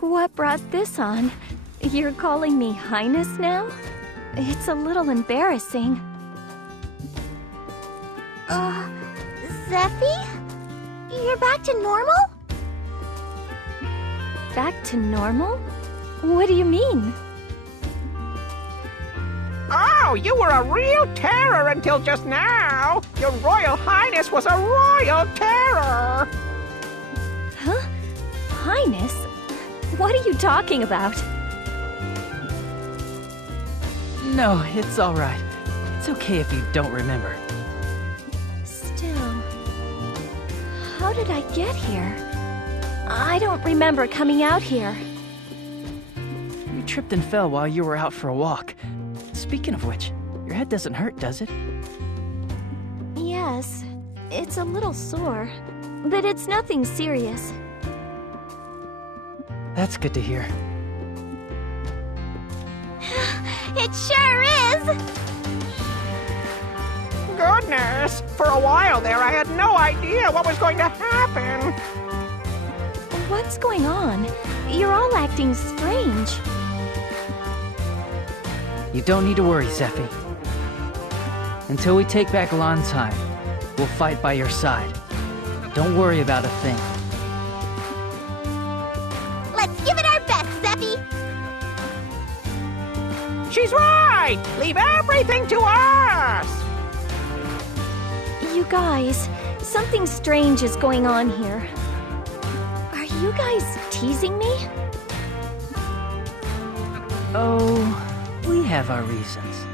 What brought this on? You're calling me Highness now? It's a little embarrassing. Zeffy? You're back to normal? Back to normal? What do you mean? Oh, you were a real terror until just now! Your Royal Highness was a royal terror! Huh? Highness? What are you talking about? No, it's all right. It's okay if you don't remember. Still... How did I get here? I don't remember coming out here. You tripped and fell while you were out for a walk. Speaking of which, your head doesn't hurt, does it? Yes, it's a little sore, but it's nothing serious. That's good to hear. It sure is! Goodness! For a while there, I had no idea what was going to happen! What's going on? You're all acting strange. You don't need to worry, Zeffy. Until we take back Lanzheim, we'll fight by your side. Don't worry about a thing. Let's give it our best, Zeffy! She's right! Leave everything to us! You guys, something strange is going on here. Are you guys teasing me? Oh, we have our reasons.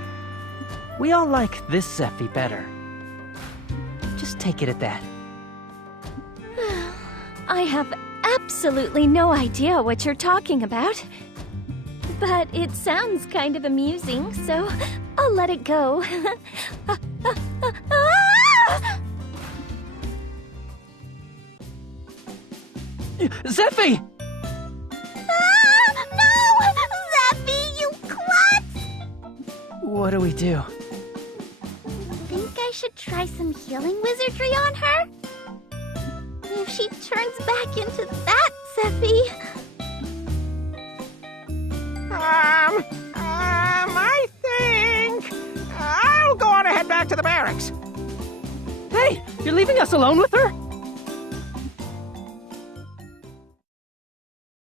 We all like this Zeffy better. Just take it at that. I have absolutely no idea what you're talking about. But it sounds kind of amusing, so I'll let it go. Zeffy! No! Zeffy, you klutz! What do we do? Think I should try some healing wizardry on her? If she turns back into that, Zeffy... I think... I'll go on ahead back to the barracks. Hey, you're leaving us alone with her?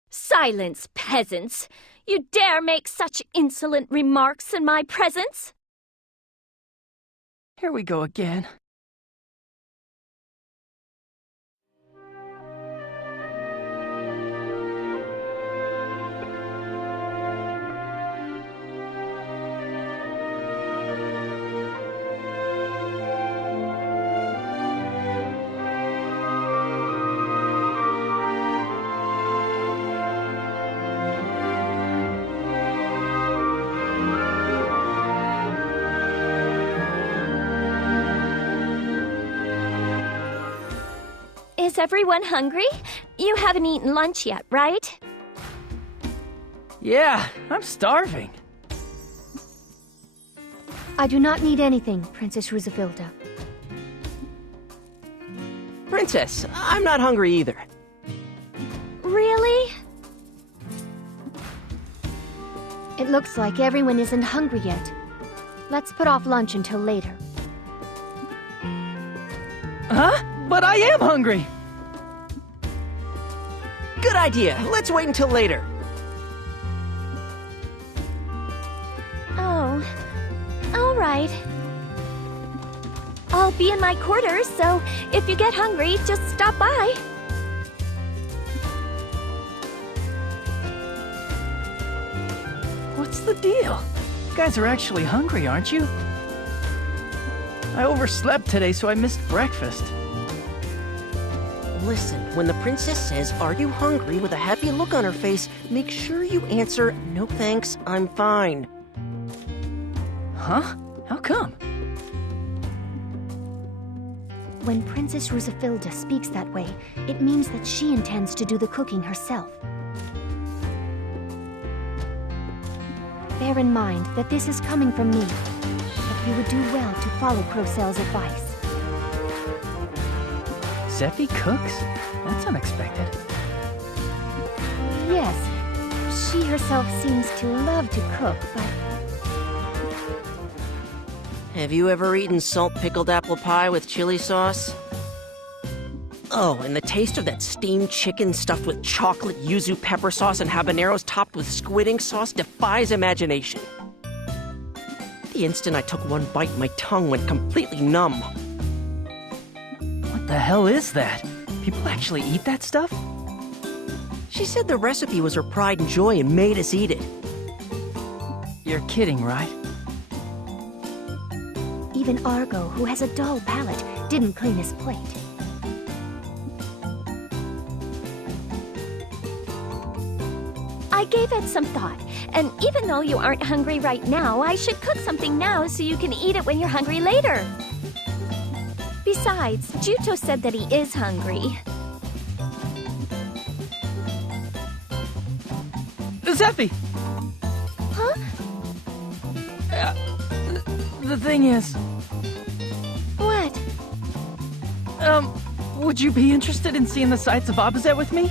Silence, peasants! You dare make such insolent remarks in my presence? Here we go again. Is everyone hungry? You haven't eaten lunch yet, right? Yeah, I'm starving. I do not need anything, Princess Roosevilda. Princess, I'm not hungry either. Really? It looks like everyone isn't hungry yet. Let's put off lunch until later. Huh? But I am hungry! Good idea. Let's wait until later. Oh, all right. I'll be in my quarters, so if you get hungry, just stop by. What's the deal? You guys are actually hungry, aren't you? I overslept today, so I missed breakfast. Listen, when the princess says, "Are you hungry?" with a happy look on her face, make sure you answer, "No thanks, I'm fine." Huh? How come? When Princess Roosevilda speaks that way, it means that she intends to do the cooking herself. Bear in mind that this is coming from me, but you would do well to follow Crocell's advice. Zeffy cooks? That's unexpected. Yes, she herself seems to love to cook, but Have you ever eaten salt pickled apple pie with chili sauce? Oh, and the taste of that steamed chicken stuffed with chocolate yuzu pepper sauce and habaneros topped with squid ink sauce defies imagination. The instant I took one bite, my tongue went completely numb. What the hell is that? People actually eat that stuff? She said the recipe was her pride and joy and made us eat it. You're kidding, right? even Argo, who has a dull palate, didn't clean his plate. I gave it some thought, and even though you aren't hungry right now, I should cook something now so you can eat it when you're hungry later. Besides, Juto said that he is hungry. Zeffy! Huh? The thing is... What? Would you be interested in seeing the sights of Abazet with me?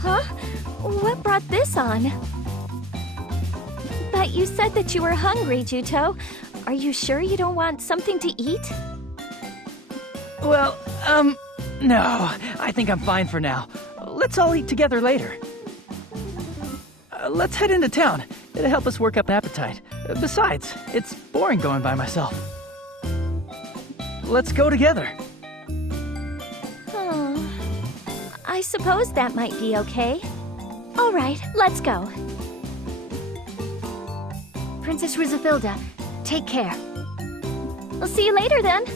Huh? What brought this on? But you said that you were hungry, Juto. Are you sure you don't want something to eat? Well, no. I think I'm fine for now. Let's all eat together later. Let's head into town. It'll help us work up an appetite. Besides, it's boring going by myself. Let's go together. Oh, I suppose that might be okay. All right, let's go. Princess Rizafilda, take care. We'll see you later then.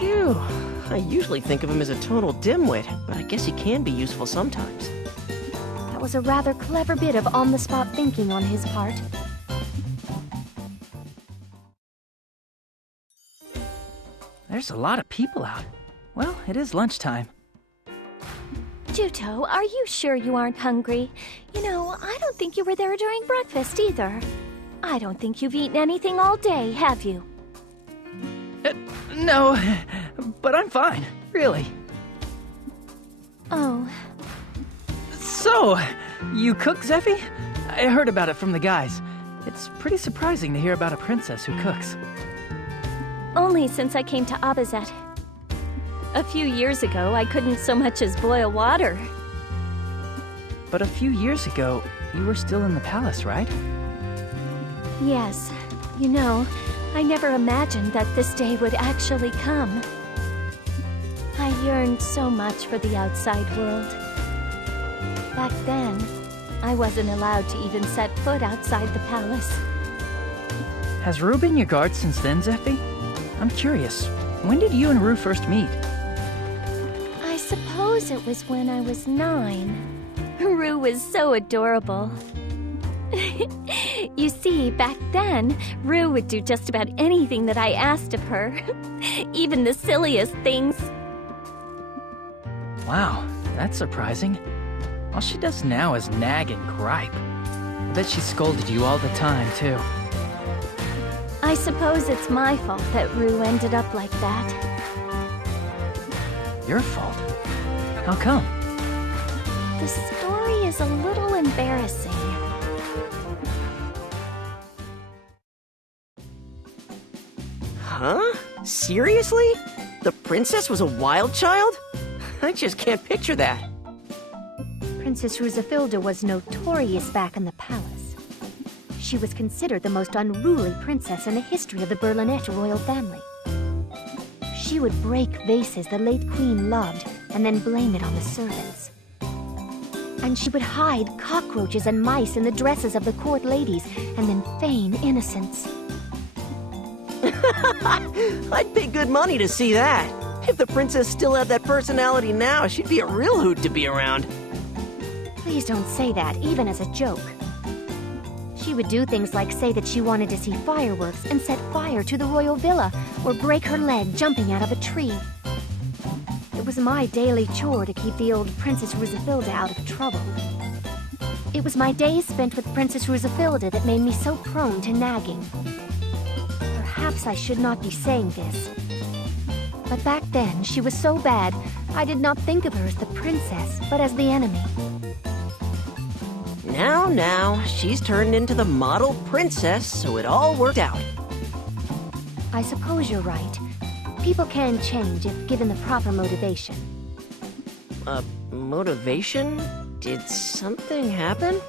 Phew. I usually think of him as a total dimwit, but I guess he can be useful sometimes. That was a rather clever bit of on-the-spot thinking on his part. There's a lot of people out. Well, it is lunchtime. Juto, are you sure you aren't hungry? You know, I don't think you were there during breakfast either. I don't think you've eaten anything all day, have you? No, but I'm fine, really. Oh. So, you cook, Zeffy? I heard about it from the guys. It's pretty surprising to hear about a princess who cooks. Only since I came to Abazet. A few years ago, I couldn't so much as boil water. But a few years ago, you were still in the palace, right? Yes. You know, I never imagined that this day would actually come. I yearned so much for the outside world. Back then, I wasn't allowed to even set foot outside the palace. Has Rue been your guard since then, Zeffy? I'm curious, when did you and Rue first meet? I suppose it was when I was 9. Rue was so adorable. You see, back then, Rue would do just about anything that I asked of her. Even the silliest things. Wow, that's surprising. All she does now is nag and gripe. I bet she scolded you all the time, too. I suppose it's my fault that Rue ended up like that. Your fault? How come? The story is a little embarrassing. Huh? Seriously? The princess was a wild child? I just can't picture that. Princess Rizafilda was notorious back in the palace. She was considered the most unruly princess in the history of the Berlinette royal family. She would break vases the late queen loved and then blame it on the servants. And she would hide cockroaches and mice in the dresses of the court ladies and then feign innocence. I'd pay good money to see that. If the princess still had that personality now, she'd be a real hoot to be around. Please don't say that, even as a joke. She would do things like say that she wanted to see fireworks and set fire to the royal villa, or break her leg jumping out of a tree. It was my daily chore to keep the old Princess Rizafilda out of trouble. It was my days spent with Princess Rusafilda that made me so prone to nagging. Perhaps I should not be saying this. But back then, she was so bad, I did not think of her as the princess, but as the enemy. Now, she's turned into the model princess, so it all worked out. I suppose you're right. People can change if given the proper motivation. Motivation? Did something happen?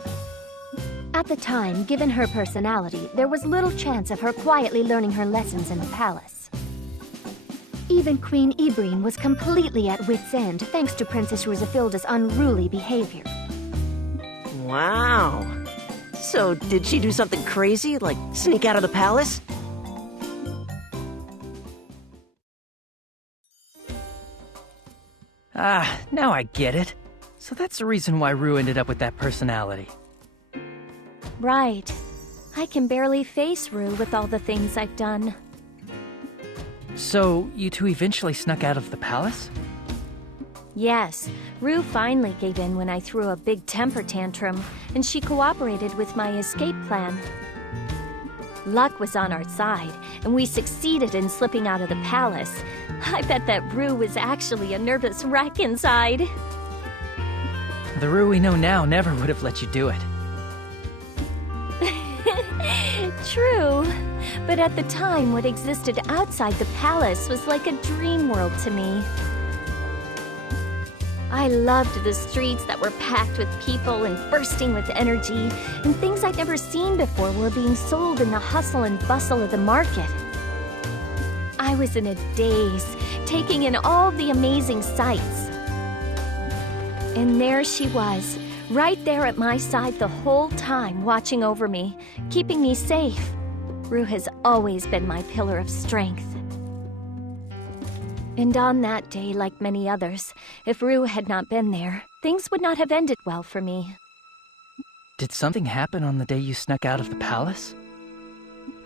At the time, given her personality, there was little chance of her quietly learning her lessons in the palace. Even Queen Ibreen was completely at wit's end thanks to Princess Rusafilda's unruly behavior. Wow. So, did she do something crazy, like sneak out of the palace? Ah, now I get it. So that's the reason why Rue ended up with that personality. Right. I can barely face Rue with all the things I've done. So, you two eventually snuck out of the palace? Yes, Rue finally gave in when I threw a big temper tantrum, and she cooperated with my escape plan. Luck was on our side, and we succeeded in slipping out of the palace. I bet that Rue was actually a nervous wreck inside. The Rue we know now never would have let you do it. True, but at the time what existed outside the palace was like a dream world to me. I loved the streets that were packed with people and bursting with energy, and things I'd never seen before were being sold in the hustle and bustle of the market. I was in a daze, taking in all the amazing sights. And there she was, right there at my side the whole time, watching over me, keeping me safe. Rue has always been my pillar of strength. And on that day, like many others, if Rue had not been there, things would not have ended well for me. Did something happen on the day you snuck out of the palace?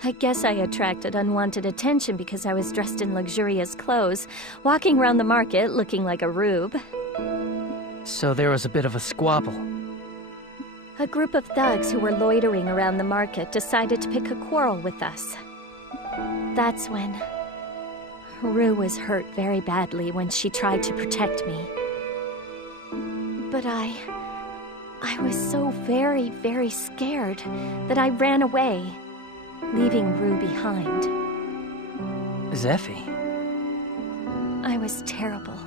I guess I attracted unwanted attention because I was dressed in luxurious clothes, walking around the market looking like a rube. So there was a bit of a squabble. A group of thugs who were loitering around the market decided to pick a quarrel with us. That's when Rue was hurt very badly when she tried to protect me. But I was so very, very scared that I ran away, leaving Rue behind. Zeffy. I was terrible.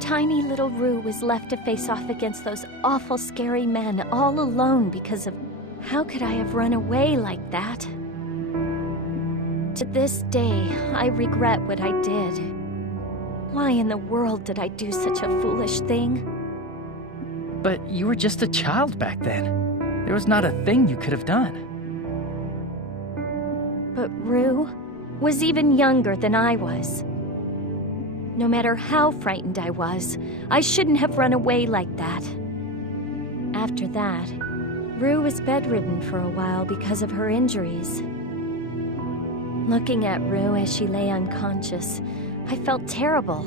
Tiny little Rue was left to face off against those awful scary men all alone because of... How could I have run away like that? To this day, I regret what I did. Why in the world did I do such a foolish thing? But you were just a child back then. There was not a thing you could have done. But Rue was even younger than I was. No matter how frightened I was, I shouldn't have run away like that. After that, Rue was bedridden for a while because of her injuries. Looking at Rue as she lay unconscious, I felt terrible.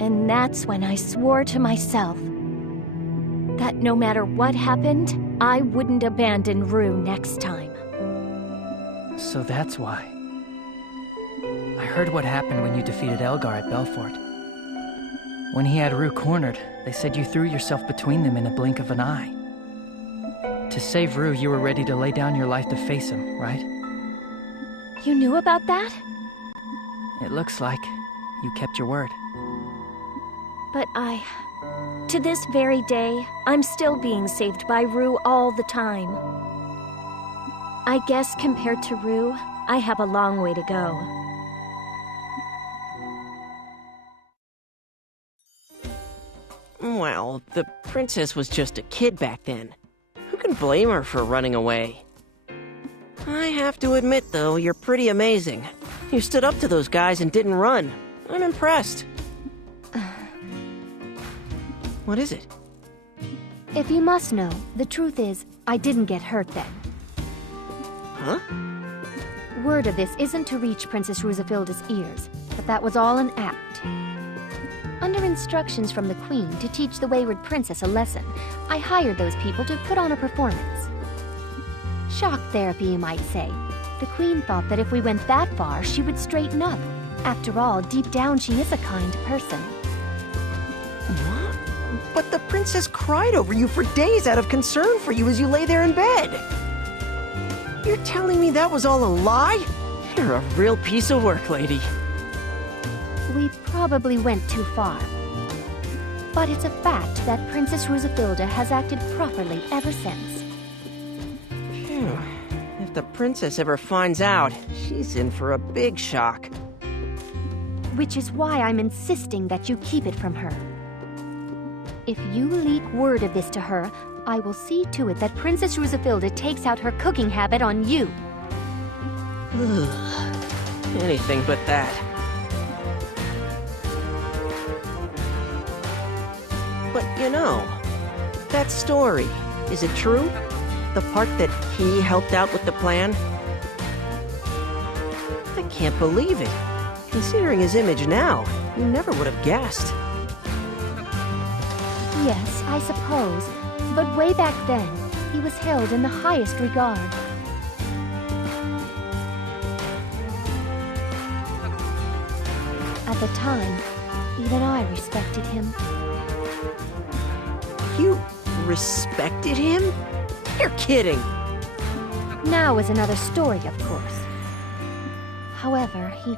And that's when I swore to myself that no matter what happened, I wouldn't abandon Rue next time. So that's why. I heard what happened when you defeated Elgar at Belfort. When he had Rue cornered, they said you threw yourself between them in a blink of an eye. To save Rue, you were ready to lay down your life to face him, right? You knew about that? It looks like you kept your word. But to this very day, I'm still being saved by Rue all the time. I guess compared to Rue, I have a long way to go. Well, the princess was just a kid back then. Who can blame her for running away? I have to admit, though, you're pretty amazing. You stood up to those guys and didn't run. I'm impressed. What is it? If you must know, the truth is, I didn't get hurt then. Huh? Word of this isn't to reach Princess Rusafilda's ears, but that was all an act. Under instructions from the Queen to teach the wayward princess a lesson, I hired those people to put on a performance. Shock therapy, you might say. The Queen thought that if we went that far, she would straighten up. After all, deep down, she is a kind person. What? But the princess cried over you for days out of concern for you as you lay there in bed. You're telling me that was all a lie? You're a real piece of work, lady. We probably went too far. But it's a fact that Princess Rusafilda has acted properly ever since. Phew. If the princess ever finds out, she's in for a big shock. Which is why I'm insisting that you keep it from her. If you leak word of this to her, I will see to it that Princess Rusafilda takes out her cooking habit on you. Ugh. Anything but that. But you know, that story, is it true? The part that he helped out with the plan? I can't believe it. Considering his image now, you never would have guessed. Yes, I suppose. But way back then, he was held in the highest regard. At the time, even I respected him. You respected him? You're kidding! Now is another story, of course. However, he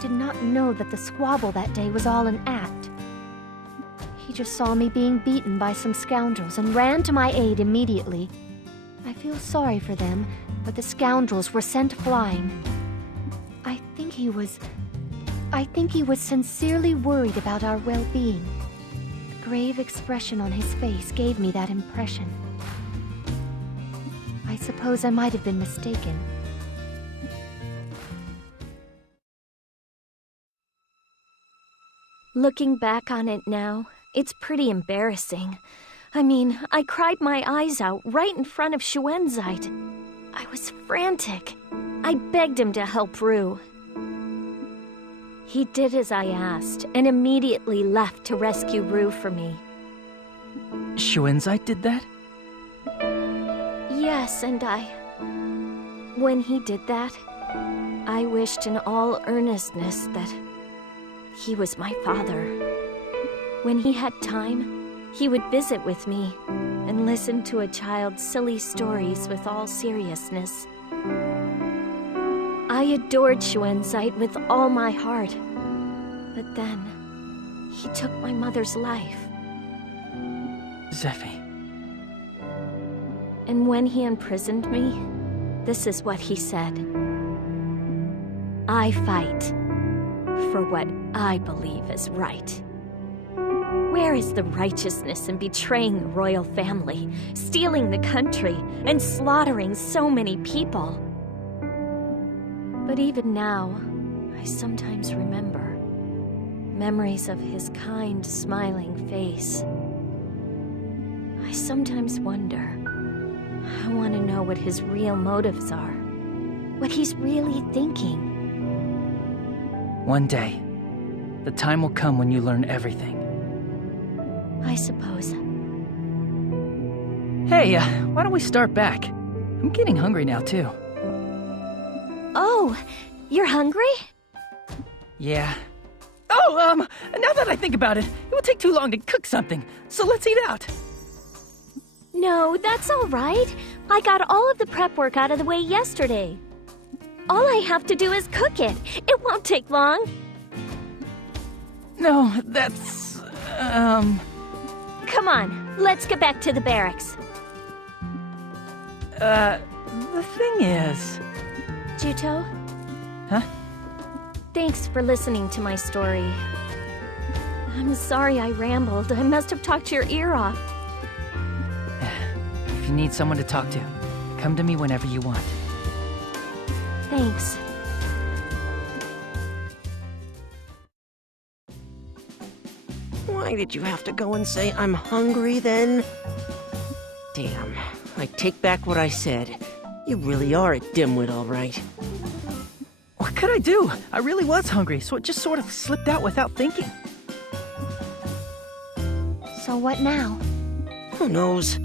did not know that the squabble that day was all an act. He just saw me being beaten by some scoundrels and ran to my aid immediately. I feel sorry for them, but the scoundrels were sent flying. I think he was sincerely worried about our well-being. The grave expression on his face gave me that impression. I suppose I might have been mistaken. Looking back on it now, it's pretty embarrassing. I mean, I cried my eyes out right in front of Shuenzite. I was frantic. I begged him to help Rue. He did as I asked, and immediately left to rescue Rue for me. Shuenzite did that? Yes, and when he did that, I wished in all earnestness that he was my father. When he had time, he would visit with me and listen to a child's silly stories with all seriousness. I adored Shuenzite with all my heart, but then he took my mother's life. Zephy. And when he imprisoned me, this is what he said. I fight for what I believe is right. Where is the righteousness in betraying the royal family, stealing the country, and slaughtering so many people? But even now, I sometimes remember memories of his kind, smiling face. I sometimes wonder. I want to know what his real motives are, what he's really thinking. One day, the time will come when you learn everything. I suppose. Hey, why don't we start back? I'm getting hungry now, too. Oh, you're hungry? Yeah. Oh, now that I think about it, it would take too long to cook something, so let's eat out. No, that's all right. I got all of the prep work out of the way yesterday. All I have to do is cook it. It won't take long. No, that's... Come on, let's get back to the barracks. The thing is... Juto? Huh? Thanks for listening to my story. I'm sorry I rambled. I must have talked your ear off. If you need someone to talk to, come to me whenever you want. Thanks. Why did you have to go and say I'm hungry then? Damn, I take back what I said. You really are a dimwit, all right. What could I do? I really was hungry, so it just sort of slipped out without thinking. So what now? Who knows?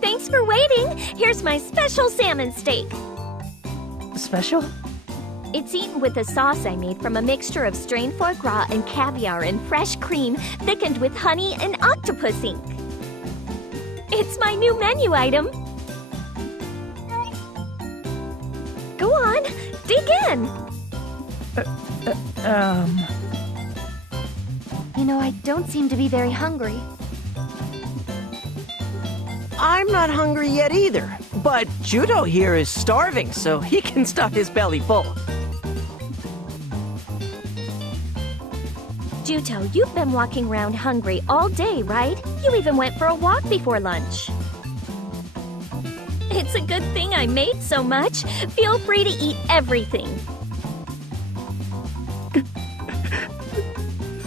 Thanks for waiting. Here's my special salmon steak. Special? It's eaten with a sauce I made from a mixture of strained foie gras and caviar and fresh cream, thickened with honey and octopus ink. It's my new menu item. Go on, dig in. You know, I don't seem to be very hungry. I'm not hungry yet either. But Judo here is starving, so he can stuff his belly full. Juto, you've been walking around hungry all day, right? You even went for a walk before lunch. It's a good thing I made so much. Feel free to eat everything.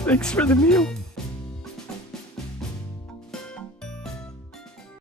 Thanks for the meal.